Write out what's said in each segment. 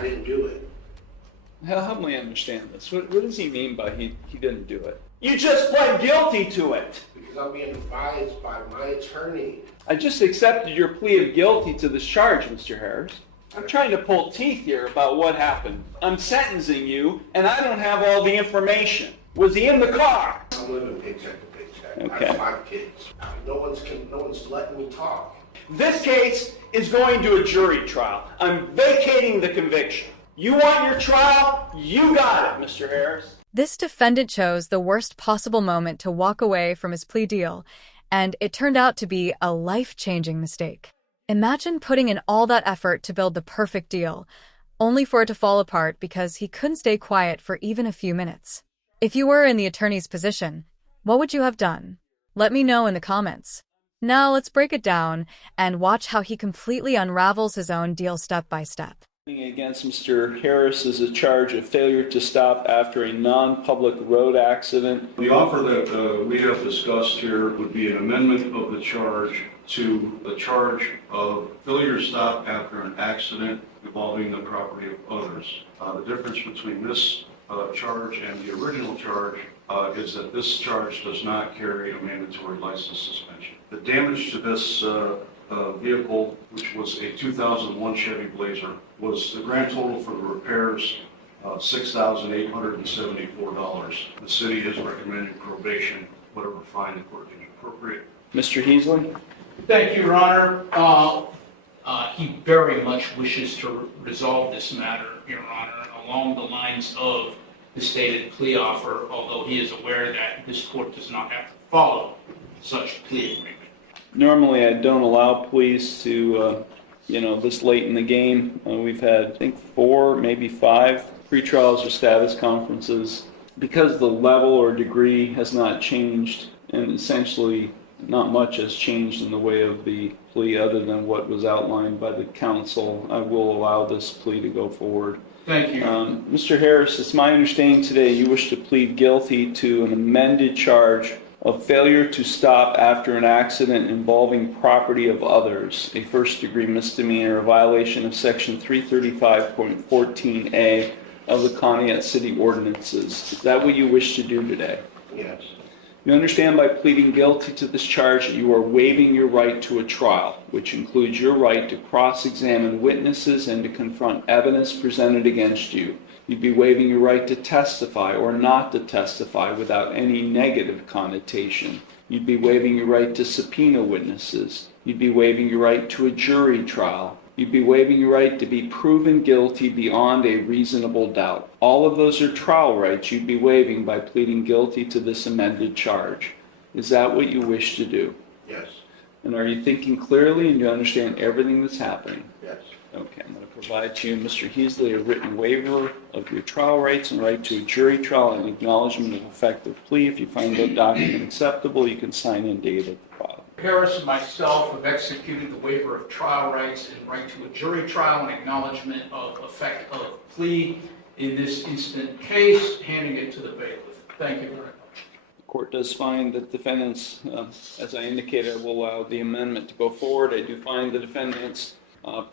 I didn't do it. Help me understand this. What does he mean by he didn't do it? You just pled guilty to it. Because I'm being advised by my attorney. I just accepted your plea of guilty to this charge, Mr. Harris. I'm trying to pull teeth here about what happened. I'm sentencing you, and I don't have all the information. Was he in the car? I'm living paycheck to paycheck. Okay. I have 5 kids. No one's letting me talk. This case is going to a jury trial. I'm vacating the conviction. You want your trial? You got it, Mr. Harris. This defendant chose the worst possible moment to walk away from his plea deal, and it turned out to be a life-changing mistake. Imagine putting in all that effort to build the perfect deal, only for it to fall apart because he couldn't stay quiet for even a few minutes. If you were in the attorney's position, what would you have done? Let me know in the comments. Now let's break it down and watch how he completely unravels his own deal step by step. Against Mr. Harris is a charge of failure to stop after a non-public road accident. The offer that we have discussed here would be an amendment of the charge to the charge of failure to stop after an accident involving the property of others. The difference between this charge and the original charge is that this charge does not carry a mandatory license suspension. The damage to this vehicle, which was a 2001 Chevy Blazer, was the grand total for the repairs $6,874. The city is recommending probation, whatever fine the court deems appropriate. Mr. Heasley? Thank you, Your Honor. He very much wishes to resolve this matter, Your Honor, along the lines of the stated plea offer, although he is aware that this court does not have to follow such plea agreement. Normally I don't allow pleas to, this late in the game. We've had, I think, 4, maybe 5 pretrials or status conferences. Because the level or degree has not changed, and essentially not much has changed in the way of the plea other than what was outlined by the counsel, I will allow this plea to go forward. Thank you. Mr. Harris, it's my understanding today you wish to plead guilty to an amended charge of failure to stop after an accident involving property of others, a first-degree misdemeanor, a violation of Section 335.14a of the Conneaut City Ordinances. Is that what you wish to do today? Yes. You understand by pleading guilty to this charge that you are waiving your right to a trial, which includes your right to cross-examine witnesses and to confront evidence presented against you. You'd be waiving your right to testify or not to testify without any negative connotation. You'd be waiving your right to subpoena witnesses. You'd be waiving your right to a jury trial. You'd be waiving your right to be proven guilty beyond a reasonable doubt. All of those are trial rights you'd be waiving by pleading guilty to this amended charge. Is that what you wish to do? Yes. And are you thinking clearly and you understand everything that's happening? Yes. Okay, I'm going to provide to you, Mr. Heasley, a written waiver of your trial rights and right to a jury trial and acknowledgement of effective plea. If you find that document acceptable, you can sign and date it. Harris and myself have executed the waiver of trial rights and right to a jury trial and acknowledgement of effect of plea in this instant case, handing it to the bailiff. Thank you very much. The court does find that defendants, as I indicated, will allow the amendment to go forward. I do find the defendant's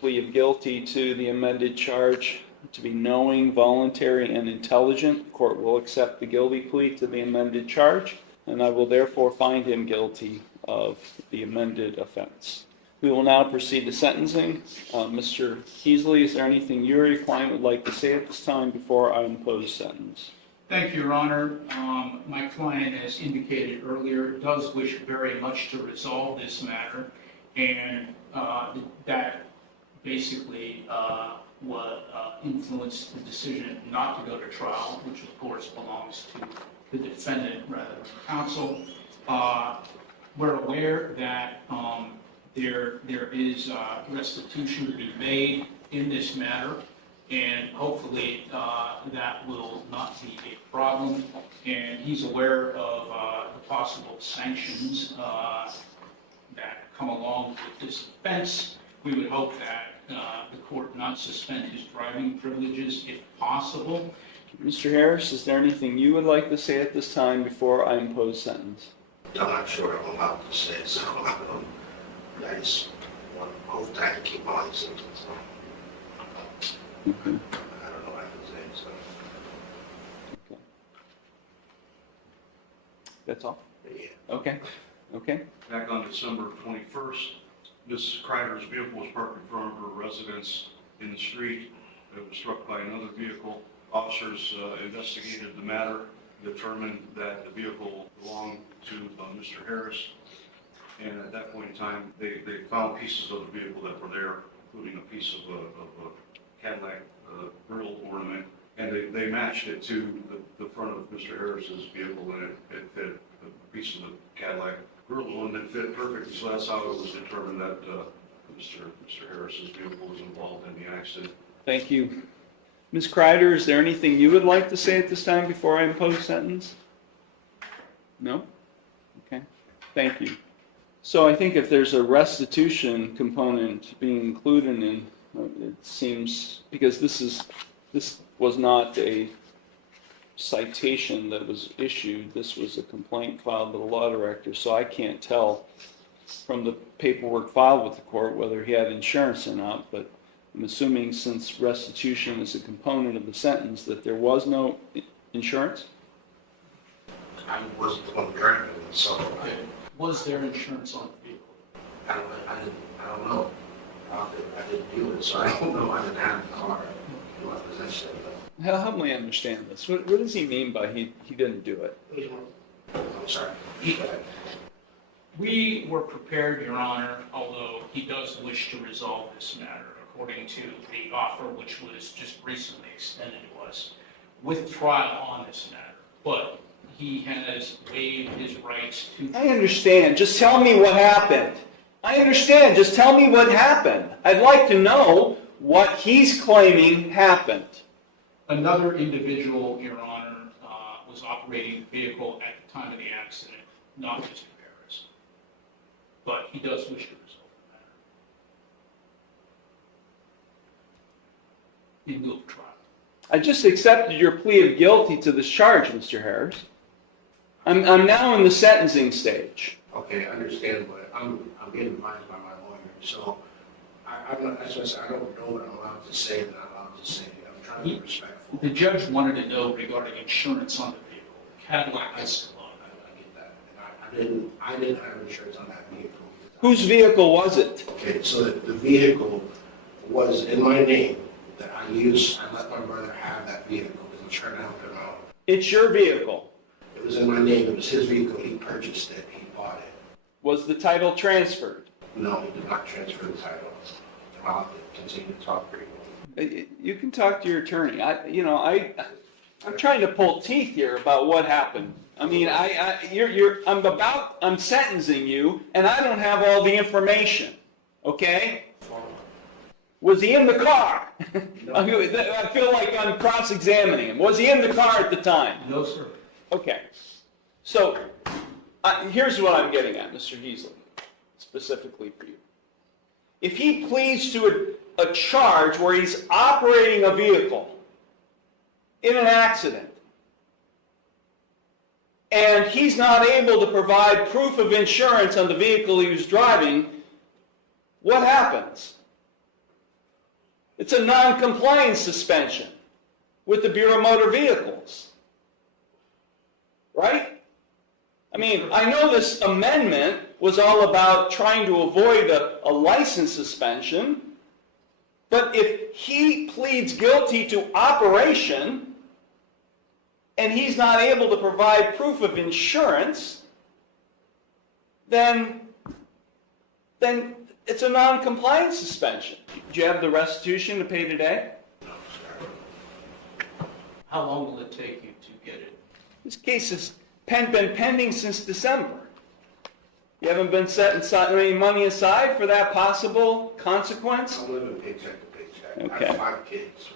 plea of guilty to the amended charge to be knowing, voluntary, and intelligent. The court will accept the guilty plea to the amended charge, and I will therefore find him guilty of the amended offense. We will now proceed to sentencing. Mr. Heasley, is there anything you or your client would like to say at this time before I impose sentence? Thank you, Your Honor. My client, as indicated earlier, does wish very much to resolve this matter, and that basically what influenced the decision not to go to trial, which of course belongs to the defendant rather than counsel. We're aware that there is restitution to be made in this matter, and hopefully that will not be a problem. And he's aware of the possible sanctions that come along with this offense. We would hope that the court not suspend his driving privileges if possible. Mr. Harris, is there anything you would like to say at this time before I impose sentence? I'm not sure I'm allowed to say, so I just want to hope that I keep on listening. I don't know what I can say, so, Okay. That's all? yeah. Okay, okay. Back on December 21st, Ms. Kreider's vehicle was parked in front of her residence in the street. It was struck by another vehicle. Officers investigated the matter, determined that the vehicle belonged to Mr. Harris. And at that point in time, they found pieces of the vehicle that were there, including a piece of a Cadillac grill ornament. And they matched it to the front of Mr. Harris's vehicle, and it fit. A piece of the Cadillac grill ornament fit perfectly. So that's how it was determined that Mr. Harris's vehicle was involved in the accident. Thank you. Ms. Kreider, is there anything you would like to say at this time before I impose sentence? No? Okay. Thank you. So I think if there's a restitution component being included in, it seems, because this was not a citation that was issued, this was a complaint filed with the law director, so I can't tell from the paperwork filed with the court whether he had insurance or not, but I'm assuming since restitution is a component of the sentence that there was no insurance? I wasn't the one driving it, so Was there insurance on the vehicle? I don't know. I didn't do it, so I don't know. I didn't have the car in my possession. Help me understand this. What does he mean by he didn't do it? I'm sorry. We were prepared, Your Honor, although he does wish to resolve this matter, according to the offer which was just recently extended to us, with trial on this matter. But he has waived his rights to... I understand. Just tell me what happened. I understand. Just tell me what happened. I'd like to know what he's claiming happened. Another individual, Your Honor, was operating the vehicle at the time of the accident, not Mr. Harris. But he does wish to resolve the matter in lieu of trial. I just accepted your plea of guilty to this charge, Mr. Harris. I'm now in the sentencing stage. Okay, I understand, but I'm getting advised by my lawyer, so I'm not, as I said, I don't know what I'm allowed to say that I'm allowed to say. I'm trying to be respectful. The judge wanted to know regarding insurance on the vehicle. Cadillac Escalade. I get that. And I didn't have insurance on that vehicle. Whose vehicle was it? Okay, so the vehicle was in my name that I used. I let my brother have that vehicle because I'm trying to help him out. It's your vehicle. It was in my name. It was his vehicle. He purchased it. He bought it. Was the title transferred? No, he did not transfer the title. I'll continue to talk pretty well. You can talk to your attorney. I'm trying to pull teeth here about what happened. I mean, I'm sentencing you, and I don't have all the information. Okay? Was he in the car? I feel like I'm cross-examining him. Was he in the car at the time? No, sir. Okay. So, here's what I'm getting at, Mr. Heasley, specifically for you. If he pleads to a charge where he's operating a vehicle in an accident, and he's not able to provide proof of insurance on the vehicle he was driving, what happens? It's a non-compliance suspension with the Bureau of Motor Vehicles. Right? I mean, I know this amendment was all about trying to avoid a license suspension, but if he pleads guilty to operation and he's not able to provide proof of insurance, then it's a non-compliance suspension. Do you have the restitution to pay today? How long will it take you to get it? This case has been pending since December. You haven't been setting any money aside for that possible consequence? I'm living paycheck to paycheck. Okay. I have 5 kids.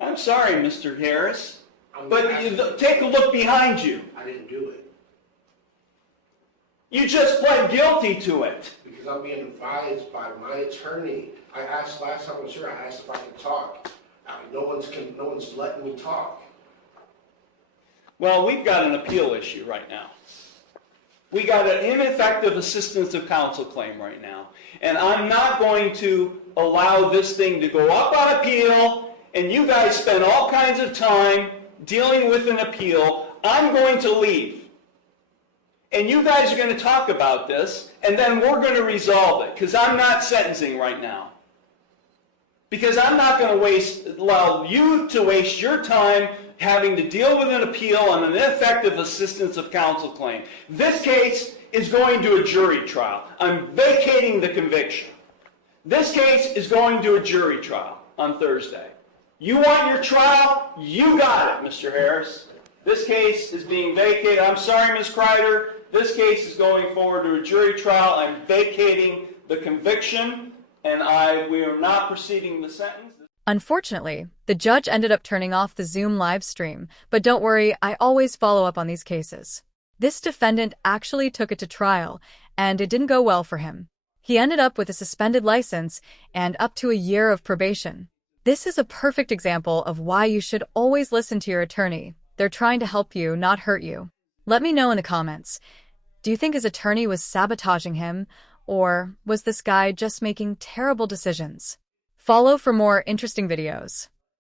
I'm sorry, Mr. Harris, I'm but take a look behind you. I didn't do it You just pled guilty to it. because I'm being advised by my attorney. I asked last time I was here, I asked if I could talk. No one's letting me talk. Well, we've got an appeal issue right now. We got an ineffective assistance of counsel claim right now. And I'm not going to allow this thing to go up on appeal and you guys spend all kinds of time dealing with an appeal, I'm going to leave. And you guys are going to talk about this, and then we're going to resolve it, because I'm not sentencing right now. Because I'm not going to allow you to waste your time having to deal with an appeal on an ineffective assistance of counsel claim. This case is going to a jury trial. I'm vacating the conviction. This case is going to a jury trial on Thursday. You want your trial? You got it, Mr. Harris. This case is being vacated. I'm sorry, Ms. Kreider. This case is going forward to a jury trial. I'm vacating the conviction, and we are not proceeding the sentence. Unfortunately, the judge ended up turning off the Zoom live stream, but don't worry, I always follow up on these cases. This defendant actually took it to trial, and it didn't go well for him. He ended up with a suspended license and up to a year of probation. This is a perfect example of why you should always listen to your attorney. They're trying to help you, not hurt you. Let me know in the comments. Do you think his attorney was sabotaging him, or was this guy just making terrible decisions? Follow for more interesting videos.